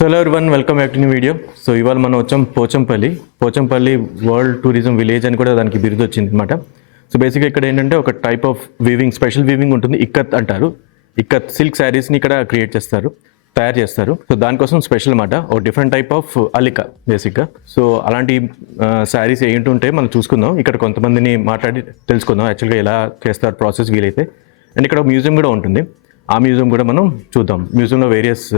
So hello everyone, welcome back to new video. So ఇవాళ మనం వచ్చాం పోచంపల్లి వరల్డ్ టూరిజం విలేజ్ అని కూడా దానికి బిరుదు వచ్చింది అనమాట. సో బేసిక్గా ఇక్కడ ఏంటంటే ఒక type of weaving, special weaving ఉంటుంది. ఇక్కత్ అంటారు. ఇక్కత్ సిల్క్ శారీస్ని ఇక్కడ క్రియేట్ చేస్తారు, తయారు చేస్తారు. సో దానికోసం స్పెషల్ అనమాట, ఒక డిఫరెంట్ టైప్ ఆఫ్ అల్లిక బేసిక్గా. సో అలాంటి శారీస్ ఏంటుంటే మనం చూసుకుందాం. ఇక్కడ కొంతమందిని మాట్లాడి తెలుసుకుందాం యాక్చువల్గా ఎలా చేస్తారు ప్రాసెస్ వీలైతే. అండ్ ఇక్కడ మ్యూజియం కూడా ఉంటుంది, ఆ మ్యూజియం కూడా మనం చూద్దాం. మ్యూజియంలో వేరియస్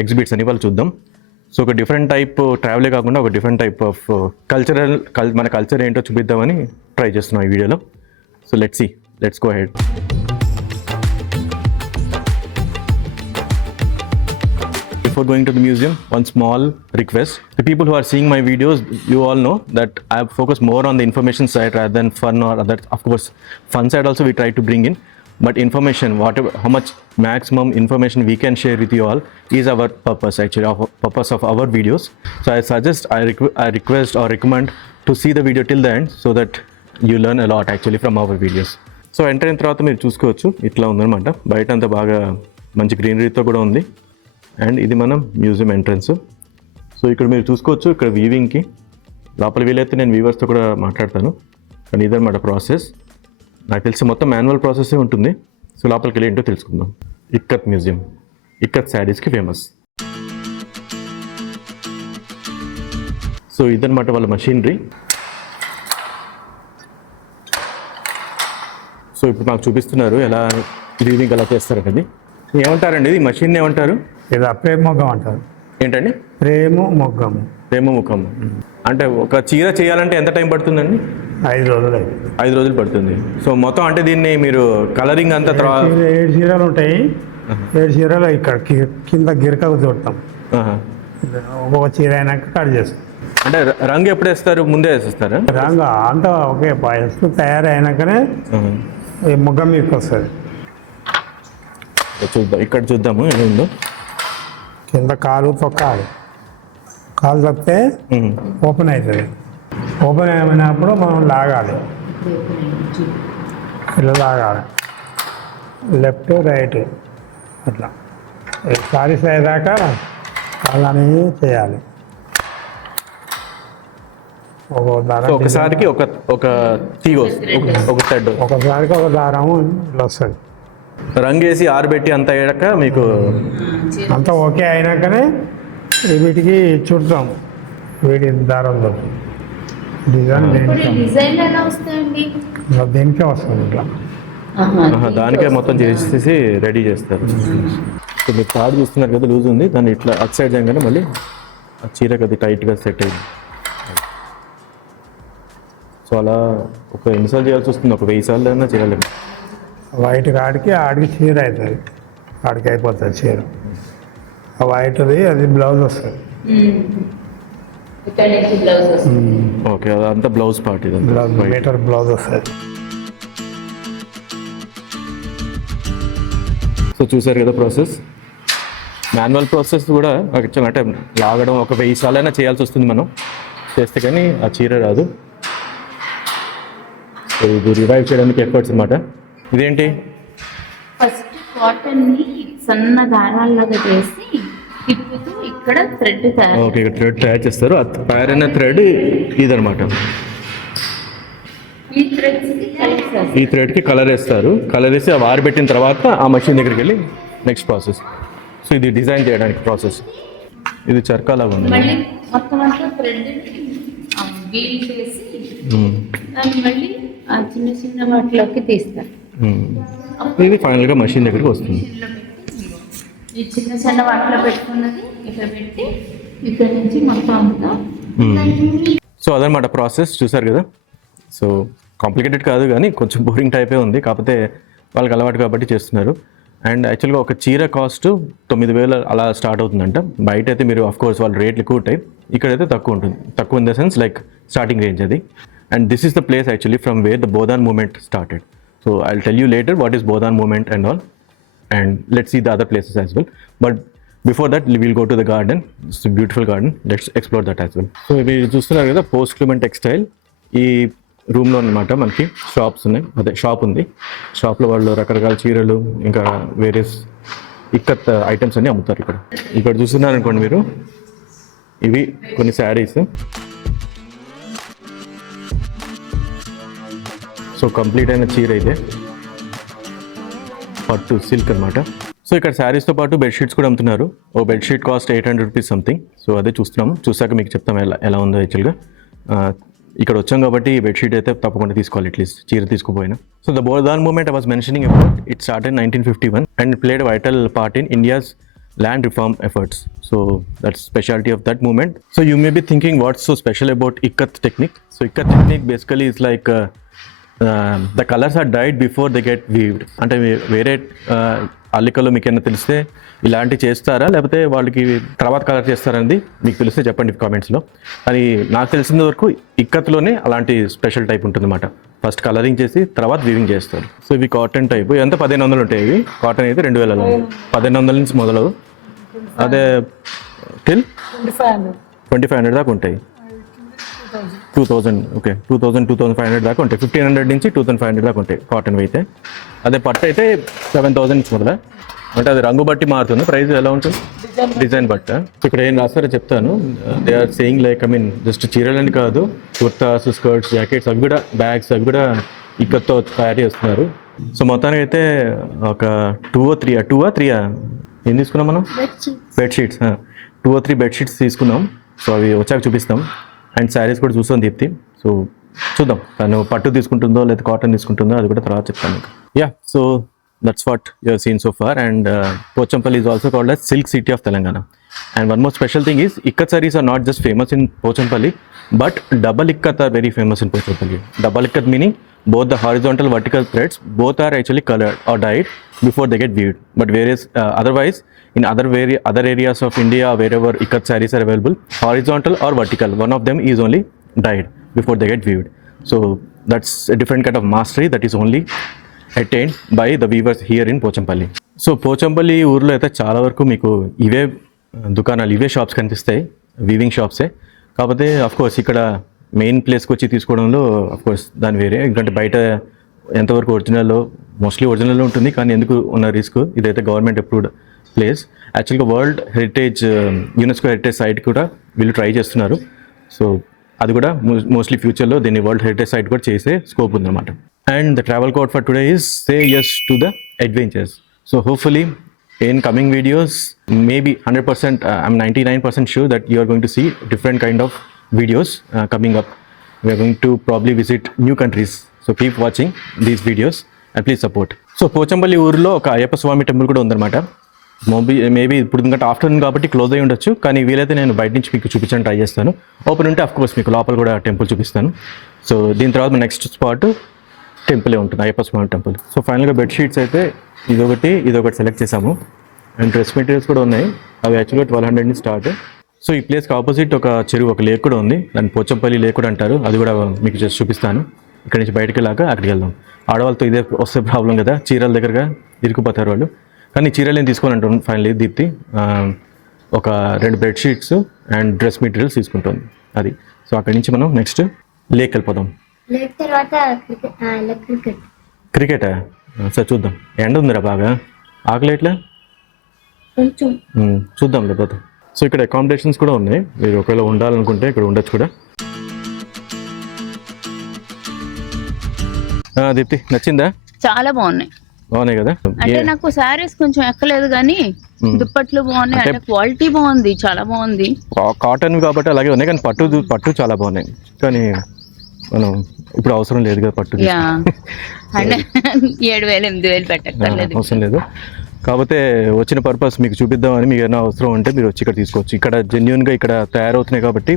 ఎగ్జిబిట్స్ అని వాళ్ళు చూద్దాం. సో ఒక డిఫరెంట్ టైప్ ట్రావెలే కాకుండా ఒక డిఫరెంట్ టైప్ ఆఫ్ మన కల్చర్ ఏంటో చూపిద్దామని ట్రై చేస్తున్నాం ఈ వీడియోలో. So let's go head. Before going to the museum, one small request. The people who are seeing my videos, you all know that I have focused more on the information side rather than fun or other. Of course, fun side also we try to bring in. But information, whatever, how much maximum information we can share with you all is our purpose actually, our purpose of our videos. So I suggest, I request or recommend to see the video till the end so that you learn a lot actually from our videos. So enter అయిన తర్వాత మీరు చూసుకోవచ్చు, ఇట్లా ఉందన్నమాట. బయట అంతా బాగా మంచి గ్రీనరీతో కూడా ఉంది. అండ్ ఇది మనం మ్యూజియం ఎంట్రన్స్. సో ఇక్కడ మీరు చూసుకోవచ్చు, ఇక్కడ వీవింగ్కి లోపల వీలైతే నేను వీవర్స్తో కూడా మాట్లాడతాను. కానీ ఇదన్నమాట ప్రాసెస్. నాకు తెలిసి మొత్తం మాన్యువల్ ప్రాసెసే ఉంటుంది. సో లోపలికి వెళ్ళి ఏంటో తెలుసుకుందాం. ఇక్కత్ మ్యూజియం, ఇక్కత్ శారీస్కి ఫేమస్. సో ఇదన్నమాట వాళ్ళ మషీనరీ. సో ఇప్పుడు మాకు చూపిస్తున్నారు ఎలా వీవింగ్ ఎలా చేస్తారనేది. ఏమంటారండి ఇది మషిన్ ఏమంటారు? ఇలా ప్రేమ మొగ్గం అంటారు. ఏంటండి? ప్రేమ మొగ్గము. ప్రేమ ముఖము అంటే ఒక చీర చేయాలంటే ఎంత టైం పడుతుందండి? 5 రోజులు. 5 రోజులు పడుతుంది. సో మొత్తం అంటే దీన్ని మీరు కలరింగ్ అంతా 7 చీరలు ఉంటాయి. 7 చీరలు ఇక్కడ కింద గిరకకు చూడతాం. ఒక్కొక్క చీర అయినాక కట్ చేస్తాం. అంటే రంగు ఎప్పుడు వేస్తారు? ముందే వేసేస్తారా రంగు? అంతా ఒకే వస్తువు తయారైనాకనే ఈ మొగ్గం మీకు వస్తుంది. చూద్దాం, ఇక్కడ చూద్దాము ఎలా ఉందో. కింద కాలు తొక్కాలి. కాలు తొక్కితే ఓపెన్ అవుతుంది. ఓపెన్ అయినప్పుడు మనం లాగాలి, ఇలా లాగాలి, లెఫ్ట్ రైట్ అట్లా. సారీస్ అయ్యేదాకా అలానే చేయాలి. ఒకసారికి ఒక తీగ, ఒక థ్రెడ్, ఒకసారికి ఒక దారం ఇట్లా వస్తుంది. రంగు వేసి ఆరబెట్టి అంత అయ్యాక మీకు అంతా ఓకే అయినాకనే వీటికి చుడతాం. వీటి దారంలో డిజైన్ దీనికే వస్తుంది ఇట్లా. దానికే మొత్తం చేసేసి రెడీ చేస్తారు. సో మీరు తాడు చూస్తున్నారు కదా, లూజ్ ఉంది. దాన్ని ఇట్లా అట్ సైడ్ చేయగానే మళ్ళీ ఆ చీరకు అది టైట్గా సెట్ అయింది. సో అలా ఒక ఎన్నిసార్లు చేయాల్సి వస్తుంది? ఒక 1000 సార్లు అయినా చేయాలి. వైట్ ఆడికి చీర అవుతుంది, ఆడికి అయిపోతుంది చీర. ఆ వైట్ది అది బ్లౌజ్ వస్తుంది. ఓకే, అదంతా బ్లౌజ్ పార్ట్. ఇది మీటర్ బ్లౌజ్ వస్తుంది. సో చూసారు కదా ప్రాసెస్. మాన్యువల్ ప్రాసెస్ కూడా అంటే లాగడం ఒక 1000 సార్లు అయినా చేయాల్సి వస్తుంది మనం చేస్తే, కానీ ఆ చీర రాదు. సో ఇది రివైవ్ చేయడానికి ఎఫర్ట్స్ అన్నమాట. ఇదేంటి? ఫస్ట్ కాటన్ ని సన్న దారాల్లాగా చేసి తిప్పుతూ ఇక్కడ థ్రెడ్ తయారు. ఓకే, ఇక్కడ థ్రెడ్ తయారు చేస్తారు. తయారైన థ్రెడ్ ఇదనమాట. ఈ థ్రెడ్కి కలర్ వేస్తారు. కలర్ వేసి అవి ఆరబెట్టిన తర్వాత ఆ మషిన్ దగ్గరికి వెళ్ళి నెక్స్ట్ ప్రాసెస్. సో ఇది డిజైన్ చేయడానికి ప్రాసెస్. ఇది చర్కాలాగా ఉంది. మళ్ళీ మొత్తం అంతా థ్రెడ్ వీల్ చేసి దాన్ని మళ్ళీ ఆ చిన్న చిన్న వాటిలోకి తీస్తారు. ఇది ఫైనల్గా మషిన్ దగ్గరికి వస్తుంది. ఈ చిన్న చిన్న వాటిలో పెట్టుకున్నది ఇక్కడ పెట్టి ఇక్కడ నుంచి మొత్తం అంతా. సో అదనమాట ప్రాసెస్. చూసారు కదా. సో కాంప్లికేటెడ్ కాదు, కానీ కొంచెం బోరింగ్ టైపే ఉంది. కాకపోతే వాళ్ళకి అలవాటు కాబట్టి చేస్తున్నారు. అండ్ యాక్చువల్గా ఒక చీర కాస్ట్ 9000 అలా స్టార్ట్ అవుతుందంట. బయట అయితే మీరు ఆఫ్కోర్స్ వాళ్ళ రేట్లు ఎక్కువ ఉంటాయి, ఇక్కడైతే తక్కువ ఉంటుంది. తక్కువ in the sense like starting range అది. And this is the place actually from where the Bodhan movement started. So I'll tell you later what is Bodhan movement and all, and let's see the other places as well. But before that we'll go to the garden. It's a beautiful garden. Let's explore that as well. So మీరు చూస్తున్నారు కదా post క్లూమెంట్ textile. ఈ రూమ్లో అనమాట మనకి shops ఉన్నాయి. అదే shop ఉంది. షాప్లో వాళ్ళు రకరకాల చీరలు ఇంకా వేరియస్ ఇక్కత్ ఐటమ్స్ అన్ని అమ్ముతారు ఇక్కడ. ఇక్కడ చూస్తున్నారు అనుకోండి మీరు, ఇవి కొన్ని శారీస్. సో కంప్లీట్ అయిన చీర అయితే పట్టు సిల్క్ అనమాట. సో ఇక్కడ శారీస్తో పాటు బెడ్షీట్స్ కూడా అమ్ముతున్నారు. ఓ bedsheet cost 800 rupees something. So అదే చూస్తున్నాము, చూసాక మీకు చెప్తాం ఎలా ఉందో యాక్చువల్గా. ఇక్కడ వచ్చాం కాబట్టి ఈ బెడ్షీట్ అయితే తప్పకుండా తీసుకోవాలి, అట్లీస్ట్ చీర తీసుకుపోయినా. So the Bhoodan movement I was mentioning about, it started in 1951 and played a vital part in India's land reform efforts. So that's specialty of that movement. So you may be thinking what's so special about Ikat technique. So Ikat technique basically is like the colors are dyed before they get weaved. అంటే వేరే అల్లికలు మీకు ఏమైనా తెలిస్తే ఇలాంటివి చేస్తారా, లేకపోతే వాళ్ళకి తర్వాత కలర్ చేస్తారనేది మీకు తెలిస్తే చెప్పండి కామెంట్స్లో. అది నాకు తెలిసిన వరకు ఇక్కత్లోనే అలాంటి స్పెషల్ టైప్ ఉంటుందన్నమాట. ఫస్ట్ కలరింగ్ చేసి తర్వాత వీవింగ్ చేస్తారు. సో ఇవి కాటన్ టైప్, ఎంత 1500 ఉంటాయి ఇవి. కాటన్ అయితే 2000, 1500 నుంచి మొదలవు. అదే టిల్ 2500 దాకా ఉంటాయి. 2000, ఓకే, 2500 దాకా ఉంటాయి. 1500 నుంచి 2500 దాకా ఉంటాయి కాటన్ అయితే. అదే పట్టు అయితే 7000 నుంచి మొదల. అంటే అది రంగు బట్టి మారుతుంది, ప్రైస్ ఎలా ఉంటుంది డిజైన్ బట్ట. ఇక్కడ ఏం రాస్తారో చెప్తాను. They are saying like, I mean just చీరలని కాదు, కుర్తాస్, స్కర్ట్స్, జాకెట్స్, అవి కూడా బ్యాగ్స్, అవి కూడా ఇక్కడతో తయారు చేస్తున్నారు. సో మొత్తానికి అయితే ఒక 2 or 3 ఏం తీసుకున్నాం మనం? బెడ్షీట్స్. 2 or 3 బెడ్షీట్స్ తీసుకున్నాం. సో అవి వచ్చాక చూపిస్తాం. అండ్ శారీస్ కూడా చూస్తాం దీప్తి. సో చూద్దాం తను పట్టు తీసుకుంటుందో లేదా కాటన్ తీసుకుంటుందో, అది కూడా తర్వాత చెప్తాను మీకు. Yeah, so that's what you have seen so far. And Pochampally is also called as Silk City of Telangana. And one more special thing is, Ikkat sarees are not just famous in Pochampally, but double Ikkat are very famous in Pochampally. Double Ikkat meaning both the horizontal vertical threads, both are actually colored or dyed before they get weaved. But whereas otherwise in other areas of India, wherever Ikkat sarees are available, horizontal or vertical, one of them is only dyed before they get weaved. So that's a different kind of mastery that is only attained by the weavers here in Pochampalli. So Pochampalli ఊర్లో అయితే చాలా వరకు మీకు ఇవే దుకాణాలు, ఇవే shops కనిపిస్తాయి, weaving షాప్సే. కాకపోతే అఫ్కోర్స్ ఇక్కడ మెయిన్ ప్లేస్కి వచ్చి తీసుకోవడంలో అఫ్కోర్స్ దాని వేరే. ఎందుకంటే బయట ఎంతవరకు ఒరిజినల్లో, మోస్ట్లీ ఒరిజినల్లో ఉంటుంది, కానీ ఎందుకు ఉన్న రిస్క్. ఇదైతే గవర్నమెంట్ అప్రూవ్డ్ ప్లేస్. యాక్చువల్గా world heritage, UNESCO heritage site కూడా వీళ్ళు ట్రై చేస్తున్నారు. సో అది కూడా మోస్ట్లీ ఫ్యూచర్లో దీన్ని వరల్డ్ హెరిటేజ్ సైట్ కూడా చేసే స్కోప్ ఉందన్నమాట. And the travel code for today is say yes to the adventures. So hopefully in coming videos, maybe 100%, I'm 99% sure that you are going to see different kind of videos coming up. We are going to probably visit new countries. So keep watching these videos and please support. So Pochampally ఊరిలో ఒక అయ్యప్ప స్వామి temple కూడా ఉందన్నమాట. Maybe ఇప్పుడు ఎందుకంటే afternoon కాబట్టి close అయి ఉండొచ్చు, కానీ వీలైతే నేను బయట నుంచి మీకు చూపించడానికి ట్రై చేస్తాను. ఓపెన్ ఉంటే అఫ్కోర్స్ మీకు లోపల కూడా టెంపుల్ చూపిస్తాను. సో దీని తర్వాత నెక్స్ట్ స్పాట్ టెంపులే ఉంటుంది, అయ్యప్ప స్వామి టెంపుల్. సో ఫైనల్గా బెడ్షీట్స్ అయితే ఇదొకటి సెలెక్ట్ చేసాము. అండ్ డ్రెస్ మెటీరియల్స్ కూడా ఉన్నాయి. అవి యాక్చువల్గా 1200 నుంచి స్టార్ట్. సో ఈ ప్లేస్కి ఆపోజిట్ ఒక చెరువు, ఒక లేక్ కూడా ఉంది. దాన్ని పోచంపల్లి లేక్ కూడా అంటారు. అది కూడా మీకు జస్ట్ చూపిస్తాను. ఇక్కడ నుంచి బయటకు వెళ్ళాక అక్కడికి వెళ్దాం. ఆడవాళ్ళతో ఇదే వస్తే ప్రాబ్లం కదా, చీరల దగ్గరగా ఇరుక్కుపోతారు వాళ్ళు. కానీ చీరలు ఏం తీసుకోవాలంటాను ఫైనల్లీ దీప్తి. ఒక 2 బెడ్షీట్స్ అండ్ డ్రెస్ మెటీరియల్స్ తీసుకుంటుంది అది. సో అక్కడి నుంచి మనం నెక్స్ట్ లేక్ వెళ్ళిపోదాం. క్రికెటా? సార్ చూద్దాం. ఎండ ఉందిరా బాగా, ఆకలి ఎట్లా చూద్దాం లేకపోతే. సో ఇక్కడ అకామిడేషన్స్ కూడా ఉన్నాయి, మీరు ఒకవేళ ఉండాలనుకుంటే ఇక్కడ ఉండొచ్చు కూడా. దీప్తి నచ్చిందా? చాలా బాగున్నాయి కదా. అంటే నాకు శారీస్ కొంచెం ఎక్కలేదు, కానీ దుప్పట్లు బాగున్నాయి. అంటే క్వాలిటీ బాగుంది, చాలా బాగుంది. కాటన్ కాబట్టి అలాగే ఉన్నాయి, కానీ పట్టు చాలా బాగున్నాయి. కానీ మనం ఇప్పుడు అవసరం లేదు కదా పట్టు. 7,000-8,000 పెట్టక్కర్లేదు, అవసరం లేదు. కాకపోతే వచ్చిన పర్పస్ మీకు చూపిద్దామని, మీకు ఏమైనా అవసరం ఉంటే మీరు వచ్చి ఇక్కడ తీసుకోవచ్చు. ఇక్కడ జెన్యున్గా ఇక్కడ తయారవుతున్నాయి కాబట్టి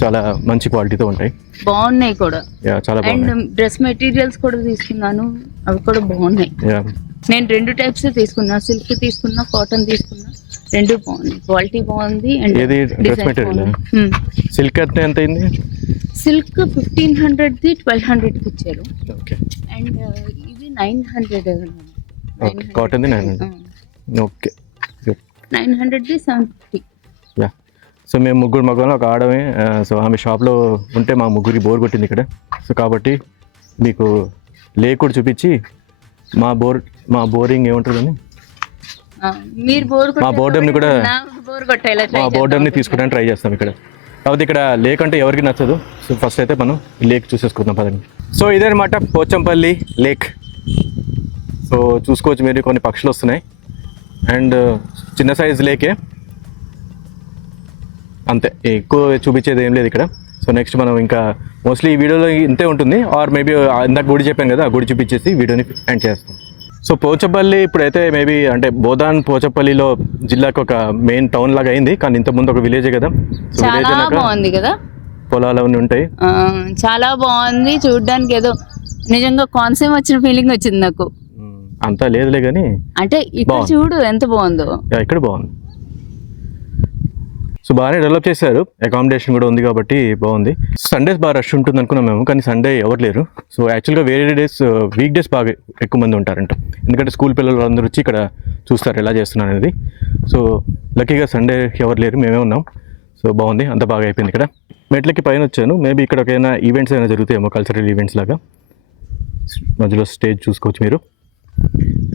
చాలా మంచి క్వాలిటీతో ఉంటాయి, బాగున్నాయి కూడా. చాలా బాగున్నాయి. అండ్ డ్రెస్ మెటీరియల్స్ కూడా తీసుకున్నాను, అవి కూడా బాగున్నాయి. నేను 2 టైప్స్ తీసుకున్నా, సిల్క్ తీసుకున్నా, కాటన్ తీసుకున్నా, 2 బాగున్నాయి. క్వాలిటీ బాగుంది. అండ్ ఏది డ్రెస్ మెటీరియల్? సిల్క్ అంటే ఎంత అయింది? సిల్క్ 1500ది 1200కి ఇచ్చారు. అండ్ ఇది 900. కాటన్ది 900. ఓకే, 900ది 750. యా. సో మేము ముగ్గురు మగవాళ్ళం, ఒక ఆడమే. సో ఆమె షాప్లో ఉంటే మా ముగ్గురికి బోర్ కొట్టింది ఇక్కడ. సో కాబట్టి మీకు లేక్ కూడా చూపించి మా బోరింగ్ ఏముంటుందని మీరు బోర్ మా బోర్డర్ని కూడా బోర్ కొట్టేలా మా బోర్డర్ని తీసుకోవడానికి ట్రై చేస్తాం ఇక్కడ. కాబట్టి ఇక్కడ లేక్ అంటే ఎవరికి నచ్చదు. సో ఫస్ట్ అయితే మనం ఈ లేక్ చూసేసుకుందాం పదండి. సో ఇదేనమాట పోచంపల్లి లేక్. సో చూసుకోవచ్చు మీరు, కొన్ని పక్షులు వస్తున్నాయి అండ్ చిన్న సైజ్ లేకే, అంతే, ఎక్కువ చూపించేది ఏం లేదు ఇక్కడ. సో నెక్స్ట్ మనం ఇంకా మోస్ట్లీ ఈ వీడియోలో ఇంతే ఉంటుంది, ఆర్ మేబీ ఇందాక గుడి చెప్పాను కదా, ఆ గుడి చూపించేసి వీడియోని ఎండ్ చేస్తాం. సో పోచంపల్లి ఇప్పుడైతే మేబీ అంటే బోధాన్ పోచంపల్లిలో జిల్లాకు ఒక మెయిన్ టౌన్ లాగా అయింది, కానీ ఇంతకుముందు ఒక విలేజే కదా. సో విలేజ్ చాలా బాగుంది కదా, పొలాలు అవన్నీ ఉంటాయి. చాలా బాగుంది చూడడానికి, ఏదో నిజంగా కాన్సెప్ట్ వచ్చిన ఫీలింగ్ వచ్చింది నాకు. అంతా లేదులే కానీ అంటే ఇక్కడ చూడు ఎంత బాగుందో. ఇక్కడ బాగుంది. సో బాగానే డెవలప్ చేశారు, అకామిడేషన్ కూడా ఉంది కాబట్టి బాగుంది. సండేస్ బాగా రష్ ఉంటుంది అనుకున్నాం మేము, కానీ సండే ఎవరు లేరు. సో యాక్చువల్గా వేరే డేస్, వీక్ డేస్ బాగా ఎక్కువ మంది ఉంటారంట, ఎందుకంటే స్కూల్ పిల్లలు అందరూ వచ్చి ఇక్కడ చూస్తారు ఎలా చేస్తున్నారు అనేది. సో లక్కీగా సండే ఎవరు లేరు, మేమే ఉన్నాం. సో బాగుంది, అంత బాగా అయిపోయింది. ఇక్కడ మెట్లకి పైన వచ్చాను, మేబీ ఇక్కడ ఏమైనా ఈవెంట్స్ అయినా జరుగుతాయేమో, కల్చరల్ ఈవెంట్స్ లాగా. మధ్యలో స్టేజ్ చూసుకోవచ్చు మీరు,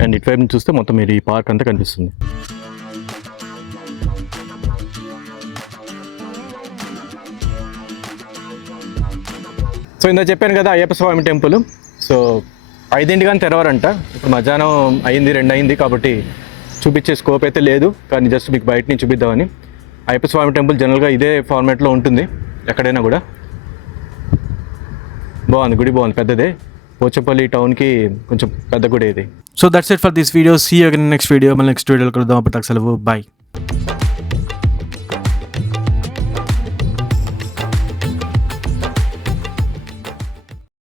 అండ్ ఇటువైపు నుంచి చూస్తే మొత్తం మీరు ఈ పార్క్ అంతా కనిపిస్తుంది. సో ఇందా చెప్పాను కదా అయ్యప్ప స్వామి టెంపుల్. సో 5 కానీ తెరవరంట, ఇప్పుడు మధ్యాహ్నం అయింది, 2 అయింది, కాబట్టి చూపించే స్కోప్ అయితే లేదు, కానీ జస్ట్ మీకు బయట నుంచి చూపిద్దామని. అయ్యప్ప స్వామి టెంపుల్ జనరల్గా ఇదే ఫార్మాట్లో ఉంటుంది ఎక్కడైనా కూడా. బాగుంది, గుడి బాగుంది, పెద్దదే. పోచంపల్లి టౌన్కి కొంచెం పెద్ద గుడి ఇది. So that's it for this video. See you again next video. మళ్ళీ నెక్స్ట్ వీడియోలో కలుద్దాం. అప్పటిదాకా సెలవు, బాయ్.